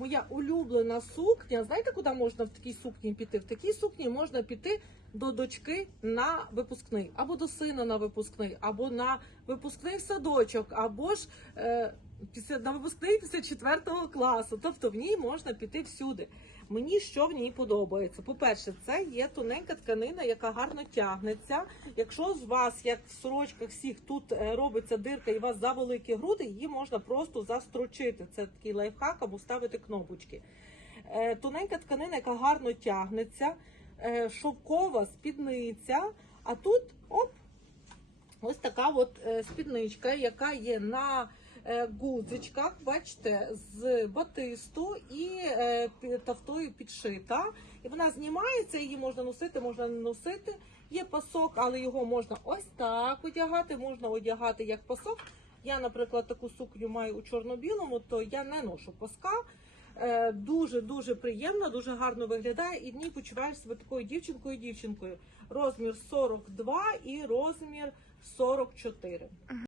моя улюблена сукня. Знаєте, куди можна в такій сукні піти? В такій сукні можна піти до дочки на випускний, або до сина на випускний, або на випускний садочок, або ж е, після на випускний після четвертого класу. Тобто в ній можна піти всюди. Мені що в ній подобається? По-перше, це є тоненька тканина, яка гарно тягнеться. Якщо з вас, як в сорочках всіх, тут е, робиться дирка і у вас завеликі груди, її можна просто застрочити. Це такий лайфхак або ставити кнопочки. Е, Тоненька тканина, яка гарно тягнеться, е, шовкова спідниця. А тут оп, ось така от спідничка, яка є на гудзичках, бачите, з батисту і е, тафтою підшита. І вона знімається, її можна носити, можна не носити. Є пасок, але його можна ось так одягати, можна одягати як пасок. Я, наприклад, таку сукню маю у чорно-білому, то я не ношу паска. Е, Дуже дуже приємно, дуже гарно виглядає, і в ній почуваєш себе такою дівчинкою дівчинкою. Розмір 42 і розмір 44.